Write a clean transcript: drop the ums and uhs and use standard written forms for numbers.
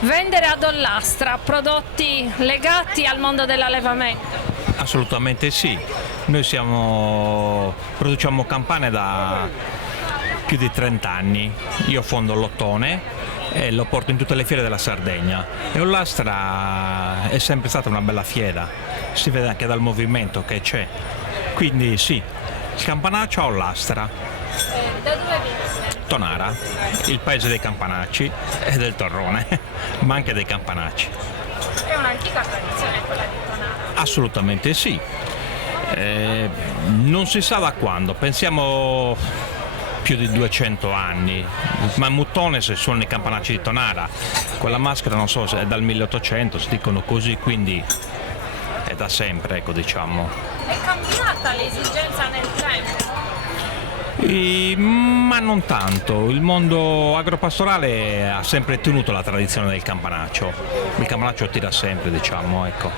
vendere ad Ollastra prodotti legati al mondo dell'allevamento? Assolutamente sì, noi produciamo campane da più di 30 anni, io fondo l'ottone e lo porto in tutte le fiere della Sardegna e Ollastra è sempre stata una bella fiera, si vede anche dal movimento che c'è, quindi sì, il campanaccio a Ollastra. Da dove viene? Tonara, il paese dei campanacci e del torrone, ma anche dei campanacci. È un'antica tradizione quella di Tonara. Assolutamente sì. Non si sa da quando, pensiamo più di 200 anni. Mammutone se suona i campanacci di Tonara, quella maschera non so se è dal 1800, si dicono così, quindi è da sempre, ecco, diciamo. È cambiata l'esigenza nel tempo? Ma non tanto, il mondo agropastorale ha sempre tenuto la tradizione del campanaccio, il campanaccio tira sempre, diciamo, ecco.